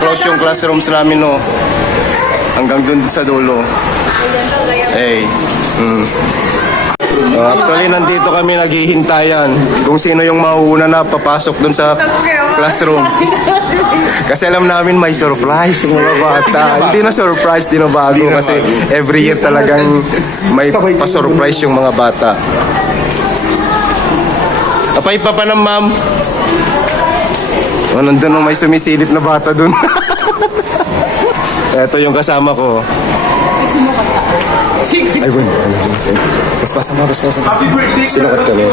close yung classrooms namin, no. Hanggang dun sa dulo. Hey. Actually, nandito kami naghihintayan kung sino yung mauuna na papasok dun sa classroom. Kasi alam namin may surprise yung mga bata. Hindi na surprise, di na bago. Kasi every year talagang may pa-surprise yung mga bata. Apay pa pa ng ma'am. Oh, nandun may sumisilip na bata dun. Ito yung kasama ko. Ay, bueno. Mas pasama. Sinukat kami.